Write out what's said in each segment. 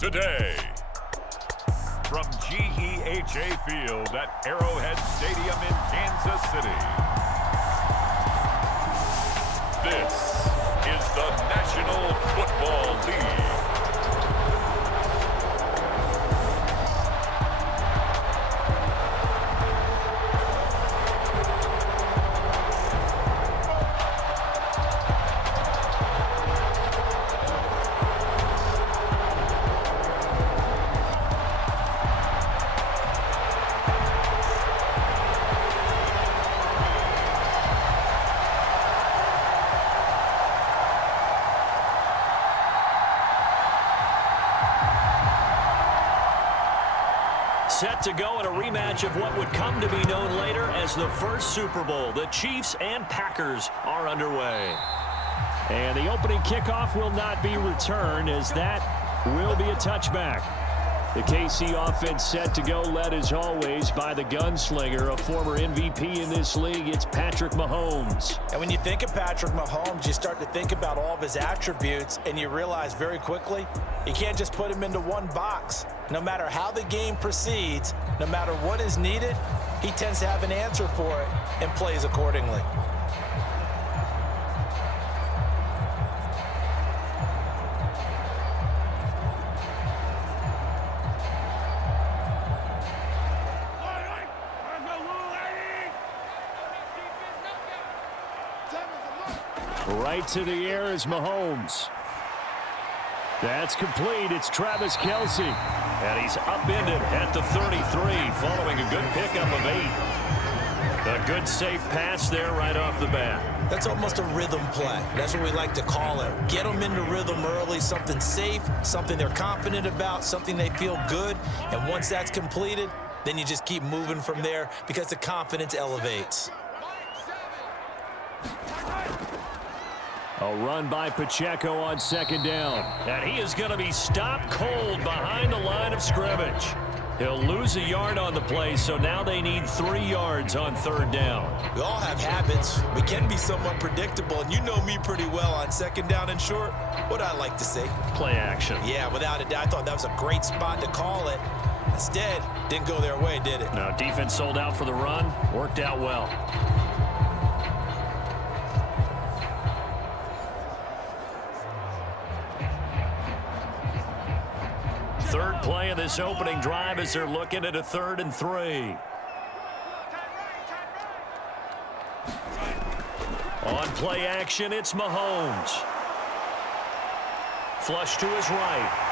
today. From GEHA Field at Arrowhead Stadium in Kansas City. This is the National Football League. Set to go in a rematch of what would come to be known later as the first Super Bowl. The Chiefs and Packers are underway. And the opening kickoff will not be returned, as that will be a touchback. The KC offense set to go, led as always by the gunslinger, a former MVP in this league. It's Patrick Mahomes. And when you think of Patrick Mahomes, you start to think about all of his attributes, and you realize very quickly you can't just put him into one box. No matter how the game proceeds, no matter what is needed, he tends to have an answer for it and plays accordingly. Right to the air is Mahomes. That's complete. It's Travis Kelce. And he's upended at the 33 following a good pickup of 8. A good safe pass there right off the bat. That's almost a rhythm play. That's what we like to call it. Get them into rhythm early, something safe, something they're confident about, something they feel good. And once that's completed, then you just keep moving from there because the confidence elevates. A run by Pacheco on second down. And he is going to be stopped cold behind the line of scrimmage. He'll lose a yard on the play, so now they need 3 yards on third down. We all have habits. We can be somewhat predictable, and you know me pretty well on second down and short. What I like to say? Play action. Yeah, without a doubt. I thought that was a great spot to call it. Instead, didn't go their way, did it? No, defense sold out for the run. Worked out well. Third play of this opening drive as they're looking at a 3rd and 3. On play action, it's Mahomes. Flush to his right.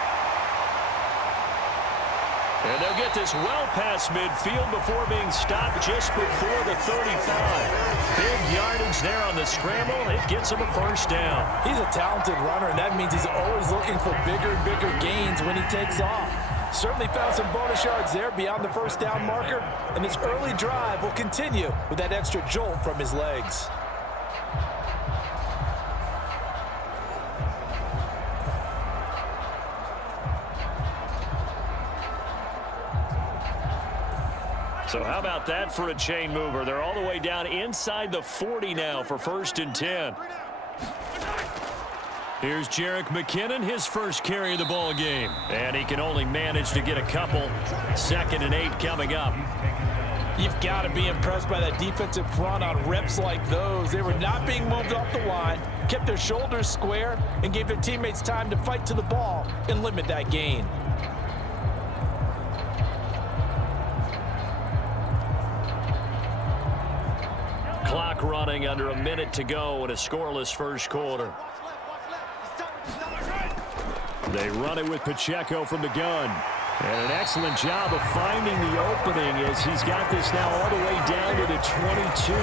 And they'll get this well past midfield before being stopped just before the 35. Big yardage there on the scramble. It gets him a first down. He's a talented runner, and that means he's always looking for bigger and bigger gains when he takes off. Certainly found some bonus yards there beyond the first down marker, and his early drive will continue with that extra jolt from his legs. So how about that for a chain mover? They're all the way down inside the 40 now for 1st and 10. Here's Jerick McKinnon, his first carry of the ball game. And he can only manage to get a couple. 2nd and 8 coming up. You've got to be impressed by that defensive front on reps like those. They were not being moved off the line, kept their shoulders square, and gave their teammates time to fight to the ball and limit that gain. Clock running under a minute to go in a scoreless first quarter. They run it with Pacheco from the gun. And an excellent job of finding the opening as he's got this now all the way down to the 22.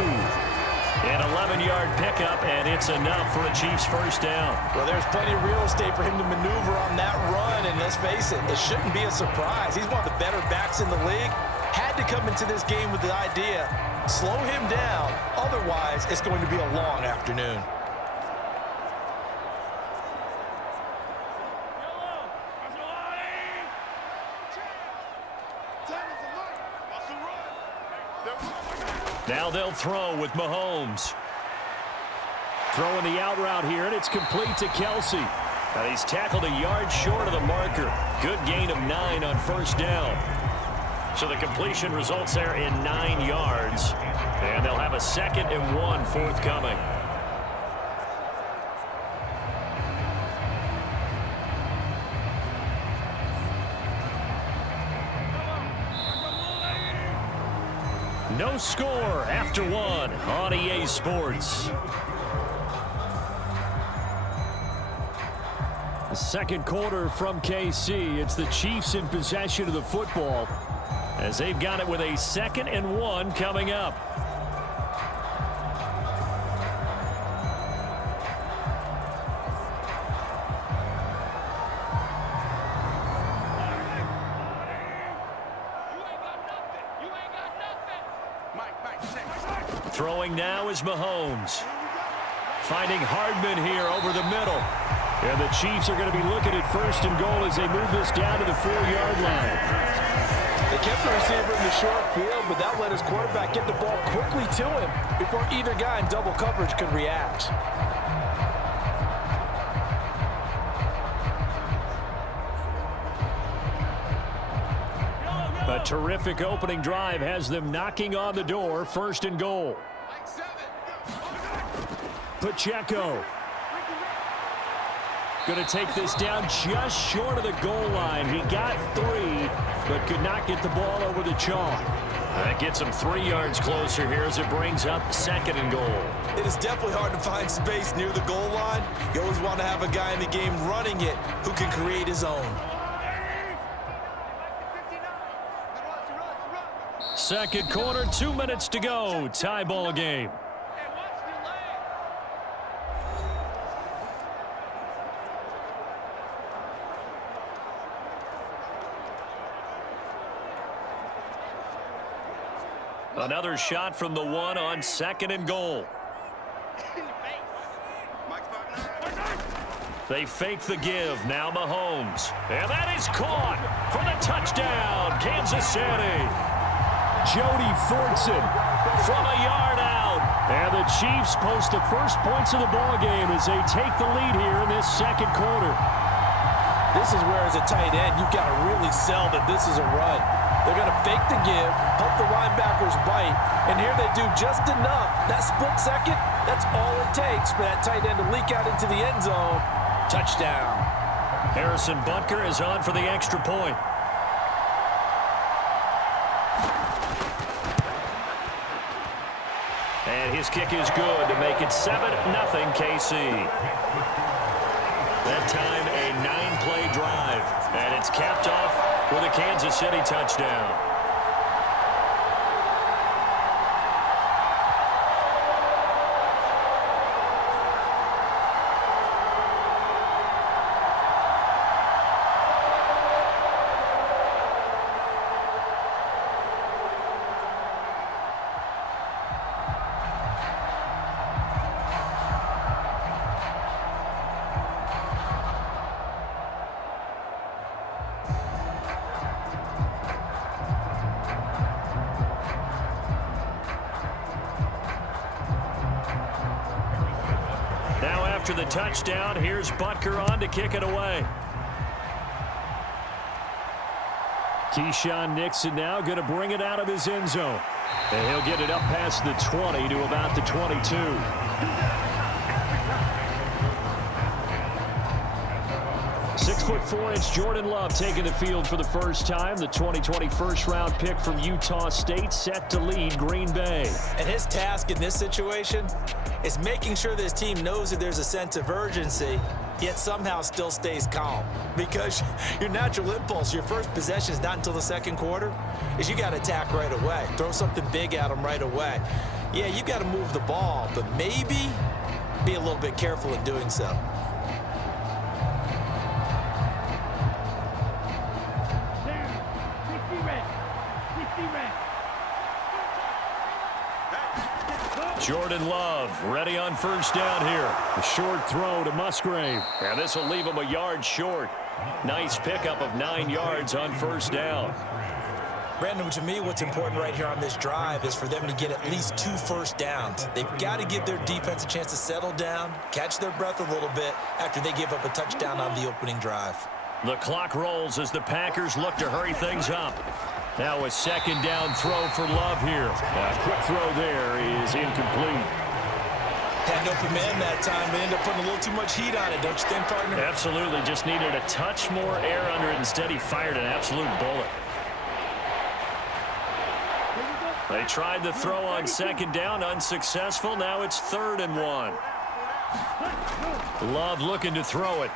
An 11-yard pickup, and it's enough for a Chiefs first down. Well, there's plenty of real estate for him to maneuver on that run, and let's face it, it shouldn't be a surprise. He's one of the better backs in the league. Had to come into this game with the idea, slow him down, otherwise it's going to be a long afternoon. Now they'll throw with Mahomes. Throwing the out route here, and it's complete to Kelce. And he's tackled a yard short of the marker. Good gain of 9 on first down. So the completion results there in 9 yards. And they'll have a 2nd and 1 forthcoming. No score after 1 on EA Sports. The second quarter from KC. It's the Chiefs in possession of the football as they've got it with a 2nd and 1 coming up. Throwing now is Mahomes. Finding Hardman here over the middle. And the Chiefs are going to be looking at 1st and goal as they move this down to the 4-yard line. They kept the receiver in the short field, but that let his quarterback get the ball quickly to him before either guy in double coverage could react. A terrific opening drive has them knocking on the door. 1st and goal. Pacheco. Going to take this down just short of the goal line. He got 3, but could not get the ball over the chalk. That gets him 3 yards closer here as it brings up 2nd and goal. It is definitely hard to find space near the goal line. You always want to have a guy in the game running it who can create his own. 2nd quarter, 2 minutes to go. Tie ball game. Another shot from the 1 on 2nd and goal. They fake the give. Now Mahomes. And that is caught for the touchdown. Kansas City. Jody Fortson from a yard out. And the Chiefs post the first points of the ball game as they take the lead here in this 2nd quarter. This is where, as a tight end, you've got to really sell that this is a run. They're going to fake the give, hope the linebackers bite, and here they do just enough. That split second, that's all it takes for that tight end to leak out into the end zone. Touchdown. Harrison Butker is on for the extra point. And his kick is good to make it 7-0 KC. That time a 9-play drive, and it's capped off with a Kansas City touchdown. After the touchdown, here's Butker on to kick it away. Keyshawn Nixon now going to bring it out of his end zone. And he'll get it up past the 20 to about the 22. 6'4" Jordan Love taking the field for the first time. The 2020 first-round pick from Utah State set to lead Green Bay. And his task in this situation is making sure this team knows that there's a sense of urgency, yet somehow still stays calm. Because your natural impulse, your first possession is not until the 2nd quarter, is you got to attack right away. Throw something big at them right away. Yeah, you got to move the ball, but maybe be a little bit careful in doing so. Jordan Love ready on first down here. A short throw to Musgrave. And this will leave him a yard short. Nice pickup of 9 yards on first down. Brandon, to me, what's important right here on this drive is for them to get at least 2 first downs. They've got to give their defense a chance to settle down, catch their breath a little bit after they give up a touchdown on the opening drive. The clock rolls as the Packers look to hurry things up. Now a second down throw for Love here. A quick throw there is incomplete. Had an open man that time, but ended up putting a little too much heat on it, don't you think, partner? Absolutely. Just needed a touch more air under it. Instead, he fired an absolute bullet. They tried the throw on second down, unsuccessful. Now it's 3rd and 1. Love looking to throw it.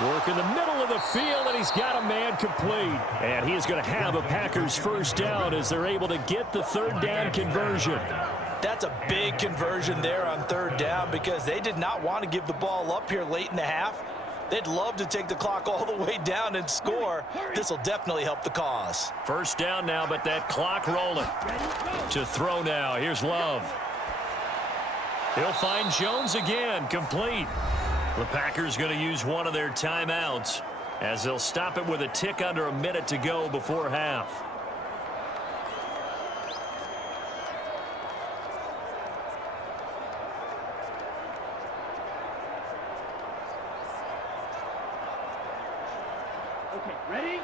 Work in the middle of the field, and he's got a man complete. And he is going to have a Packers first down as they're able to get the 3rd down conversion. That's a big conversion there on 3rd down because they did not want to give the ball up here late in the half. They'd love to take the clock all the way down and score. This will definitely help the cause. First down now, but that clock rolling. To throw now. Here's Love. He'll find Jones again, complete. The Packers going to use one of their timeouts as they'll stop it with a tick under a minute to go before half.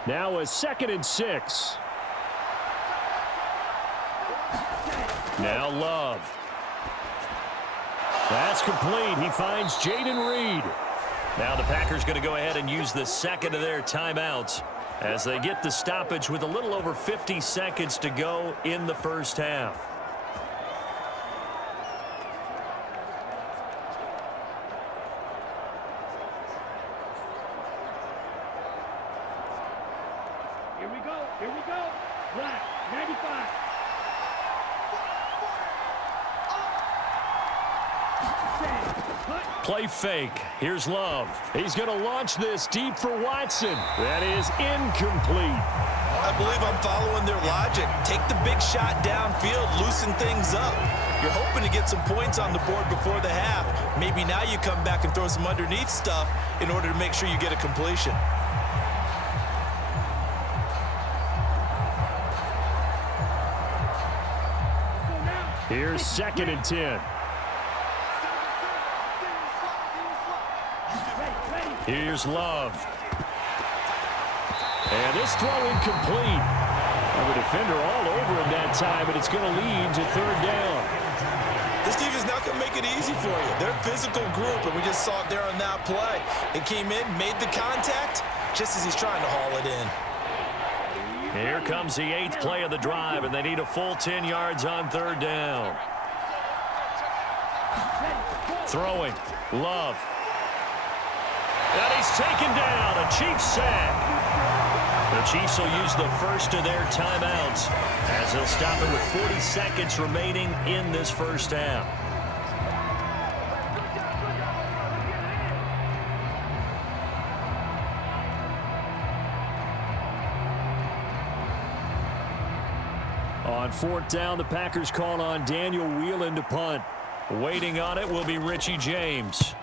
Now a 2nd and 6. Now Love. That's complete. He finds Jaden Reed. Now the Packers going to go ahead and use the second of their timeouts as they get the stoppage with a little over 50 seconds to go in the first half. Here we go. Black, 95. Play fake. Here's Love. He's going to launch this deep for Watson. That is incomplete. I believe I'm following their logic. Take the big shot downfield, loosen things up. You're hoping to get some points on the board before the half. Maybe now you come back and throw some underneath stuff in order to make sure you get a completion. Here's 2nd and 10. Here's Love. And this throw incomplete. The defender all over him that time, but it's going to lead to 3rd down. This defense is not going to make it easy for you. They're a physical group, and we just saw it there on that play. It came in, made the contact, just as he's trying to haul it in. Here comes the 8th play of the drive, and they need a full 10 yards on 3rd down. Throwing. Love. And he's taken down. A Chiefs sack. The Chiefs will use the first of their timeouts as they'll stop it with 40 seconds remaining in this first half. On 4th down, the Packers call on Daniel Whelan to punt. Waiting on it will be Richie James.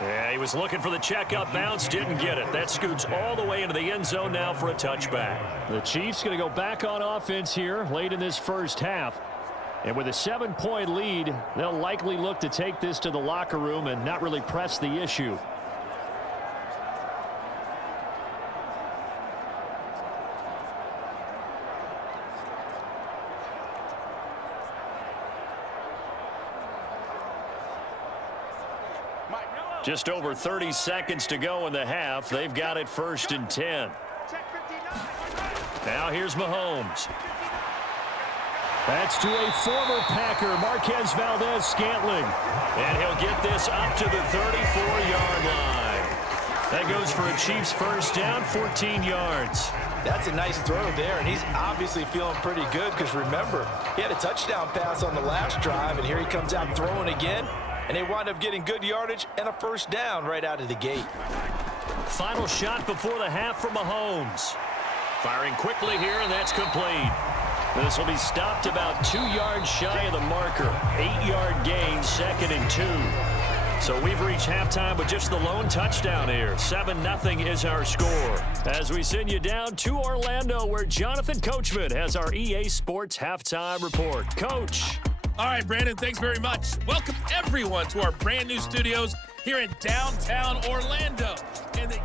Yeah, he was looking for the checkup bounce, didn't get it. That scoots all the way into the end zone now for a touchback. The Chiefs going to go back on offense here late in this first half. And with a 7-point lead, they'll likely look to take this to the locker room and not really press the issue. Just over 30 seconds to go in the half. They've got it 1st and 10. Now here's Mahomes. That's to a former Packer, Marquez Valdez-Scantling. And he'll get this up to the 34-yard line. That goes for a Chiefs first down, 14 yards. That's a nice throw there, and he's obviously feeling pretty good because, remember, he had a touchdown pass on the last drive, and here he comes out throwing again. And they wind up getting good yardage and a first down right out of the gate. Final shot before the half for Mahomes. Firing quickly here, and that's complete. This will be stopped about 2 yards shy of the marker. 8-yard gain, 2nd and 2. So we've reached halftime with just the lone touchdown here. 7-0 is our score. As we send you down to Orlando, where Jonathan Coachman has our EA Sports halftime report. Coach. All right, Brandon, thanks very much. Welcome, everyone, to our brand new studios here in downtown Orlando. And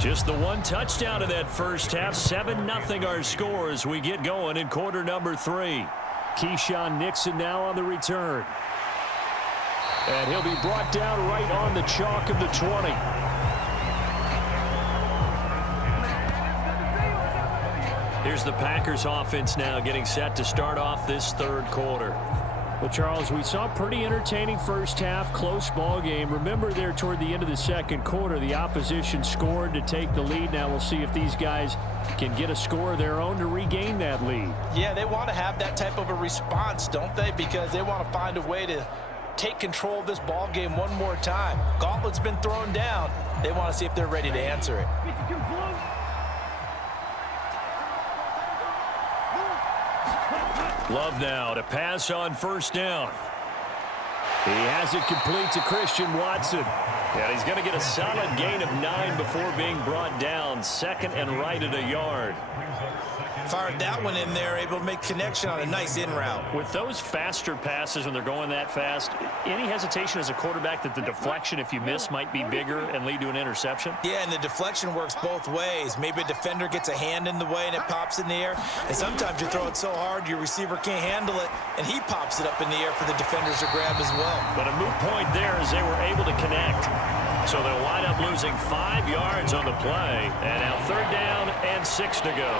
just the one touchdown in that first half. 7-0 our score as we get going in quarter number 3. Keyshawn Nixon now on the return. And he'll be brought down right on the chalk of the 20. Here's the Packers offense now getting set to start off this third quarter. Well, Charles, we saw a pretty entertaining first half, close ball game. Remember there toward the end of the second quarter, the opposition scored to take the lead. Now we'll see if these guys can get a score of their own to regain that lead. Yeah, they want to have that type of a response, don't they? Because they want to find a way to take control of this ball game one more time. Gauntlet's been thrown down. They want to see if they're ready to answer it. Love now to pass on first down. He has it complete to Christian Watson. And he's going to get a solid gain of 9 before being brought down. Second and right at a yard. Fired that one in there, able to make connection on a nice in route. With those faster passes when they're going that fast, any hesitation as a quarterback that the deflection, if you miss, might be bigger and lead to an interception? Yeah, and the deflection works both ways. Maybe a defender gets a hand in the way and it pops in the air. And sometimes you throw it so hard your receiver can't handle it, and he pops it up in the air for the defenders to grab as well. But a moot point there as they were able to connect. So they'll wind up losing 5 yards on the play. And now third down and 6 to go.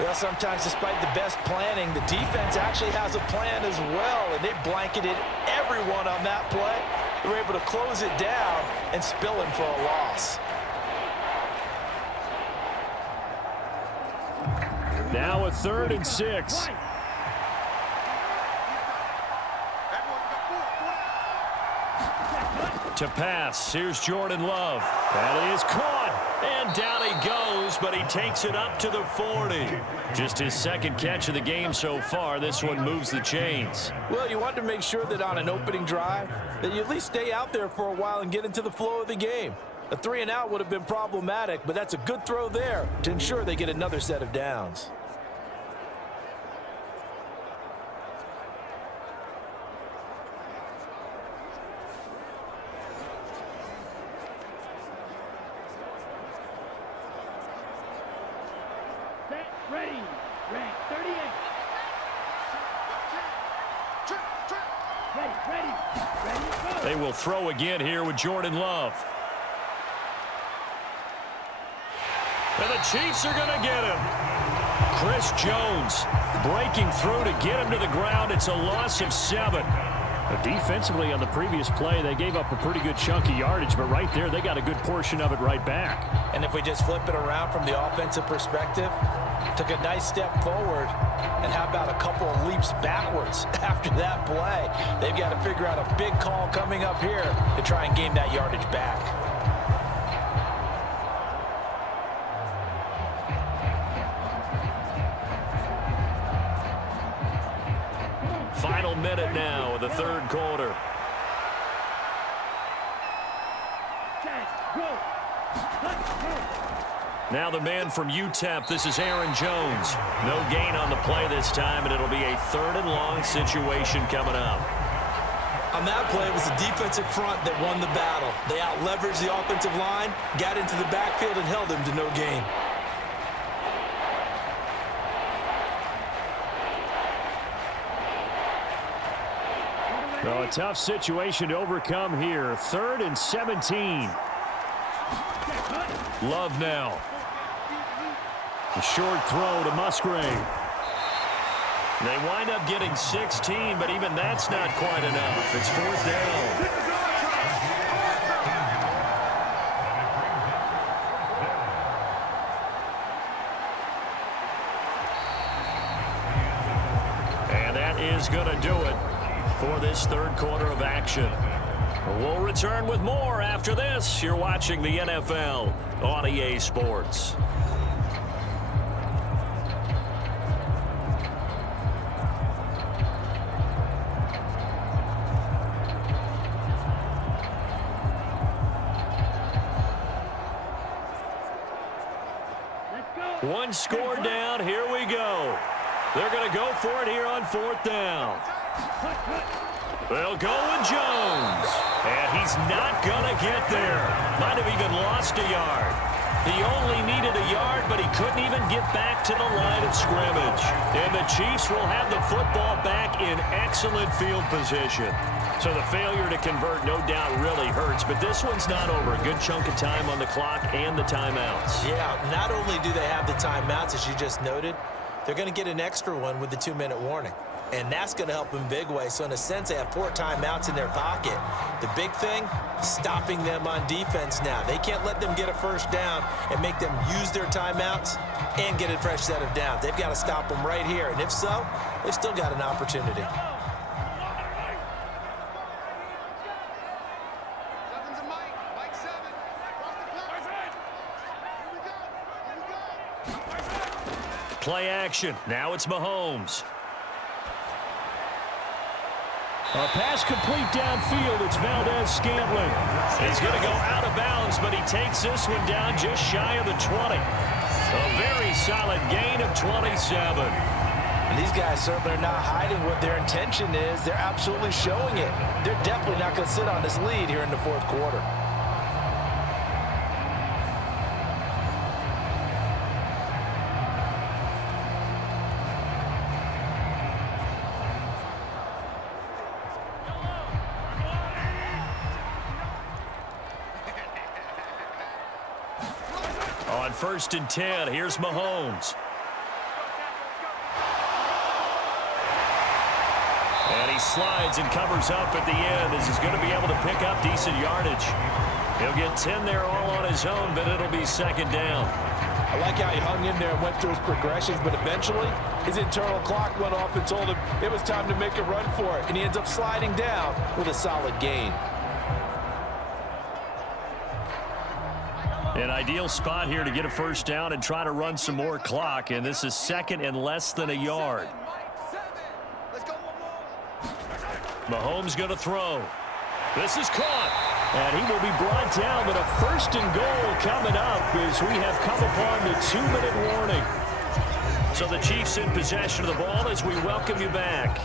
Well, sometimes despite the best planning, the defense actually has a plan as well, and they blanketed everyone on that play. They were able to close it down and spill him for a loss. Now a 3rd and 6. To pass, here's Jordan Love. That is caught, and down he goes, but he takes it up to the 40. Just his second catch of the game so far. This one moves the chains. Well, you want to make sure that on an opening drive, that you at least stay out there for a while and get into the flow of the game. A 3-and-out would have been problematic, but that's a good throw there to ensure they get another set of downs. Ready. Red 38. Ready. Go. They will throw again here with Jordan Love. And the Chiefs are going to get him. Chris Jones breaking through to get him to the ground. It's a loss of 7. Defensively on the previous play, they gave up a pretty good chunk of yardage, but right there, they got a good portion of it right back. And if we just flip it around from the offensive perspective, took a nice step forward, and how about a couple of leaps backwards after that play? They've got to figure out a big call coming up here to try and gain that yardage back. Final minute now of the third quarter. Now the man from UTEP, this is Aaron Jones. No gain on the play this time, and it'll be a 3rd and long situation coming up. On that play, it was the defensive front that won the battle. They out-leveraged the offensive line, got into the backfield, and held him to no gain. Well, a tough situation to overcome here. 3rd and 17. Love now. A short throw to Musgrave. They wind up getting 16, but even that's not quite enough. It's 4th down. is going to do it for this third quarter of action. We'll return with more after this. You're watching the NFL on EA Sports. One score down. Here we go. They're going to go for it here on fourth down. They'll go with Jones. And he's not going to get there. Might have even lost a yard. He only needed a yard, but he couldn't even get back to the line of scrimmage. And the Chiefs will have the football back in excellent field position. So the failure to convert, no doubt, really hurts. But this one's not over. A good chunk of time on the clock and the timeouts. Yeah, not only do they have the timeouts, as you just noted, they're going to get an extra one with the 2-minute warning. And that's going to help them in a big way. So in a sense, they have 4 timeouts in their pocket. The big thing, stopping them on defense now. They can't let them get a first down and make them use their timeouts and get a fresh set of downs. They've got to stop them right here. And if so, they've still got an opportunity. Play action. Now it's Mahomes. A pass complete downfield. It's Valdez-Scantling. He's going to go out of bounds, but he takes this one down just shy of the 20. A very solid gain of 27. And these guys certainly are not hiding what their intention is. They're absolutely showing it. They're definitely not going to sit on this lead here in the fourth quarter. On 1st and 10, here's Mahomes. And he slides and covers up at the end as he's going to be able to pick up decent yardage. He'll get 10 there all on his own, but it'll be second down. I like how he hung in there and went through his progressions, but eventually his internal clock went off and told him it was time to make a run for it, and he ends up sliding down with a solid gain. An ideal spot here to get a first down and try to run some more clock, and this is second and less than a yard. Mahomes going to throw. This is caught. And he will be brought down, but a 1st and goal coming up as we have come upon the 2-minute warning. So the Chiefs in possession of the ball as we welcome you back.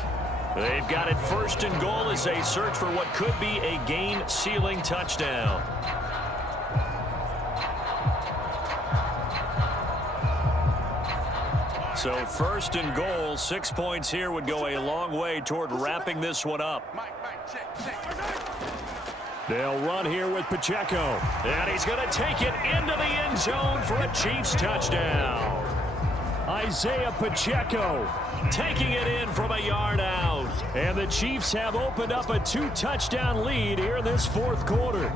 They've got it 1st and goal as they search for what could be a game-sealing touchdown. So 1st and goal, 6 points here would go a long way toward wrapping this one up. They'll run here with Pacheco. And he's going to take it into the end zone for a Chiefs touchdown. Isaiah Pacheco taking it in from a yard out. And the Chiefs have opened up a 2-touchdown lead here in this fourth quarter.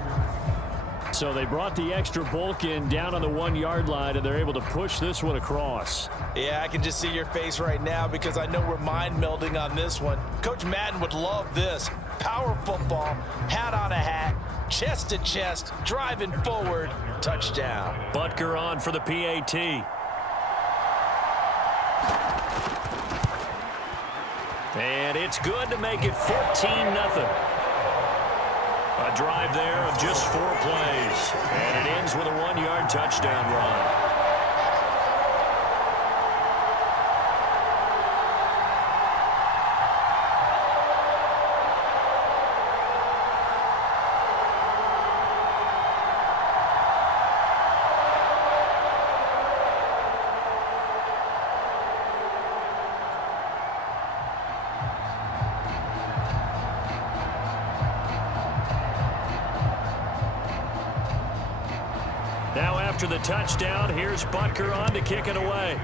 So they brought the extra bulk in down on the 1-yard line, and they're able to push this one across. Yeah, I can just see your face right now because I know we're mind melding on this one. Coach Madden would love this. Power football, hat on a hat, chest to chest, driving forward, touchdown. Butker on for the PAT. And it's good to make it 14-0. A drive there of just 4 plays. And it ends with a 1-yard touchdown run. Now after the touchdown, here's Butker on to kick it away.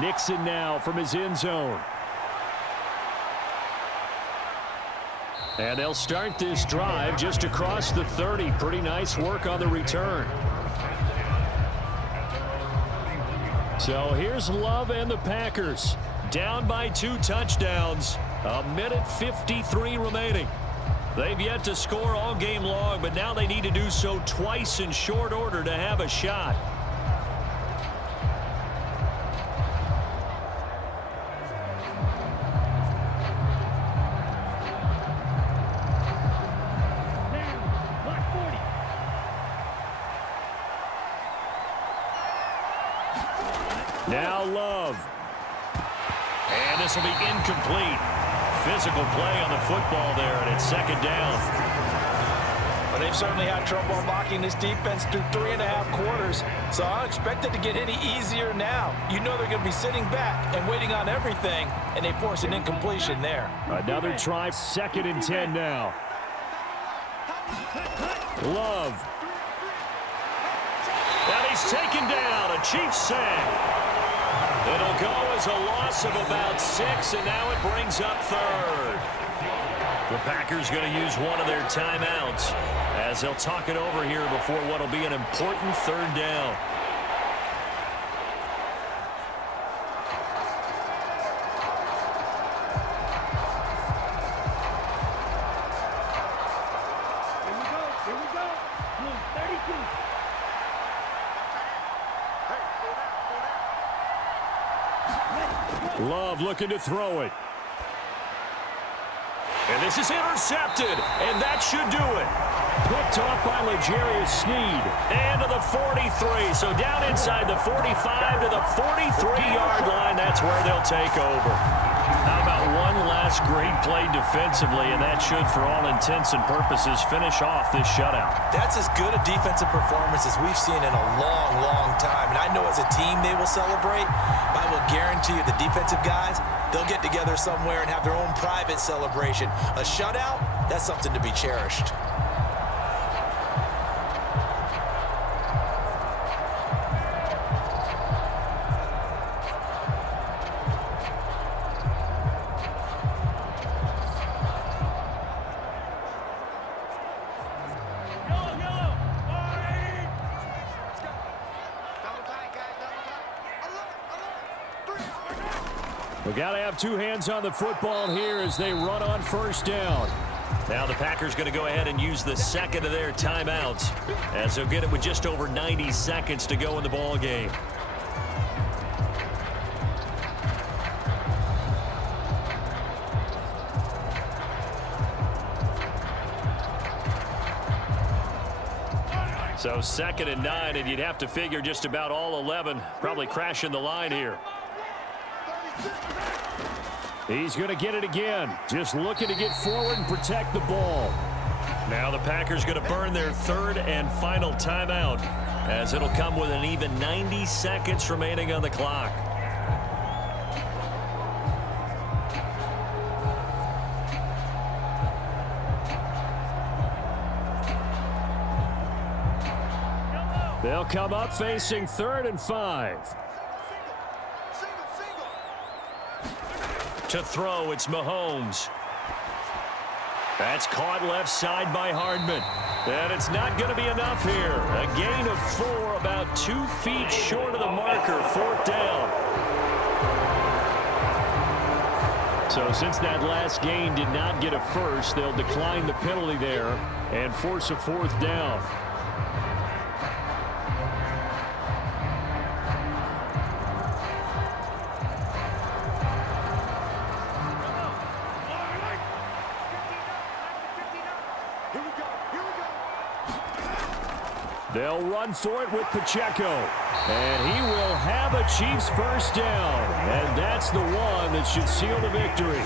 Nixon now from his end zone. And they'll start this drive just across the 30. Pretty nice work on the return. So here's Love and the Packers. Down by 2 touchdowns. 1:53 remaining. They've yet to score all game long, but now they need to do so twice in short order to have a shot. Now Love. And this will be incomplete. Physical play on the football there, and it's second down. Well, they've certainly had trouble unlocking this defense through 3.5 quarters, so I don't expect it to get any easier now. You know they're going to be sitting back and waiting on everything, and they force an incompletion there. Another try, 2nd and 10 now. Love. And he's taken down, a Cheifs sack. It'll go as a loss of about 6, and now it brings up 3rd. The Packers going to use one of their timeouts as they'll talk it over here before what will be an important 3rd down. Here we go. Blue 32. Love looking to throw it. And this is intercepted, and that should do it. Picked off by L'Jarius Sneed. And to the 43, so down inside the 45 to the 43-yard line. That's where they'll take over. How about one last great play defensively, and that should, for all intents and purposes, finish off this shutout. That's as good a defensive performance as we've seen in a long, long time. And I know as a team they will celebrate, but I will guarantee you the defensive guys, they'll get together somewhere and have their own private celebration. A shutout, that's something to be cherished. We got to have 2 hands on the football here as they run on 1st down. Now the Packers going to go ahead and use the 2nd of their timeouts as they'll get it with just over 90 seconds to go in the ball game. So 2nd and 9, and you'd have to figure just about all 11 probably crashing the line here. He's going to get it again. Just looking to get forward and protect the ball. Now the Packers going to burn their 3rd and final timeout as it'll come with an even 90 seconds remaining on the clock. They'll come up facing 3rd and 5. To throw, it's Mahomes. That's caught left side by Hardman. And it's not going to be enough here. A gain of 4, about 2 feet short of the marker, 4th down. So since that last gain did not get a first, they'll decline the penalty there and force a 4th down. They'll run for it with Pacheco. And he will have a Chiefs 1st down. And that's the one that should seal the victory.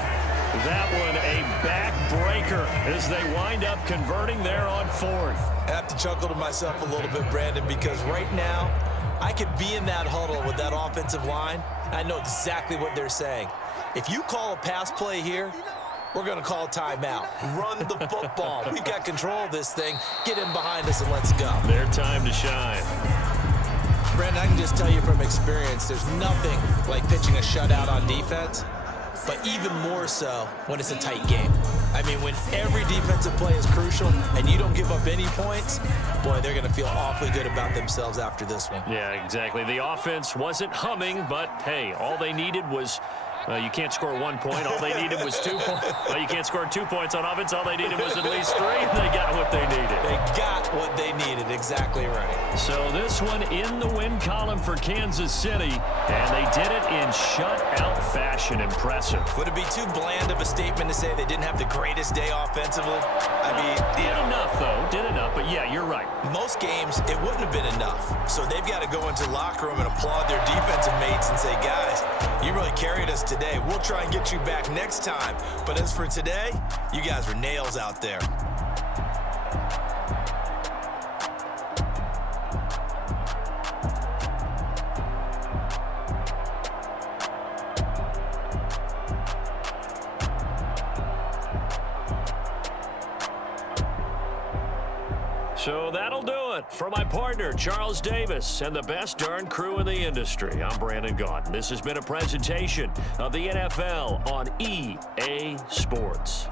That one a backbreaker as they wind up converting there on 4th. I have to chuckle to myself a little bit, Brandon, because right now I could be in that huddle with that offensive line. I know exactly what they're saying. If you call a pass play here, we're going to call timeout. Run the football. We've got control of this thing. Get in behind us and let's go. Their time to shine. Brandon, I can just tell you from experience, there's nothing like pitching a shutout on defense, but even more so when it's a tight game. I mean, when every defensive play is crucial and you don't give up any points, boy, they're going to feel awfully good about themselves after this one. Yeah, exactly. The offense wasn't humming, but, hey, all they needed was you can't score 1 point. All they needed was 2 points. Well, you can't score 2 points on offense. All they needed was at least 3, and they got what they needed. They got what they needed. Exactly right. So this one in the win column for Kansas City, and they did it in shutout fashion. Impressive. Would it be too bland of a statement to say they didn't have the greatest day offensively? I mean, did enough, though. Did enough, but yeah, you're right. Most games, it wouldn't have been enough. So they've got to go into the locker room and applaud their defensive mates and say, guys, you really carried us today. We'll try and get you back next time. But as for today, you guys were nails out there. So that'll do it for my partner, Charles Davis, and the best darn crew in the industry. I'm Brandon Gaudin. This has been a presentation of the NFL on EA Sports.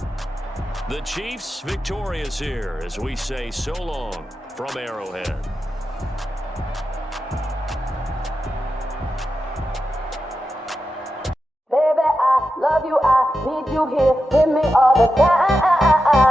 The Chiefs victorious here as we say so long from Arrowhead. Baby, I love you. I need you here with me all the time.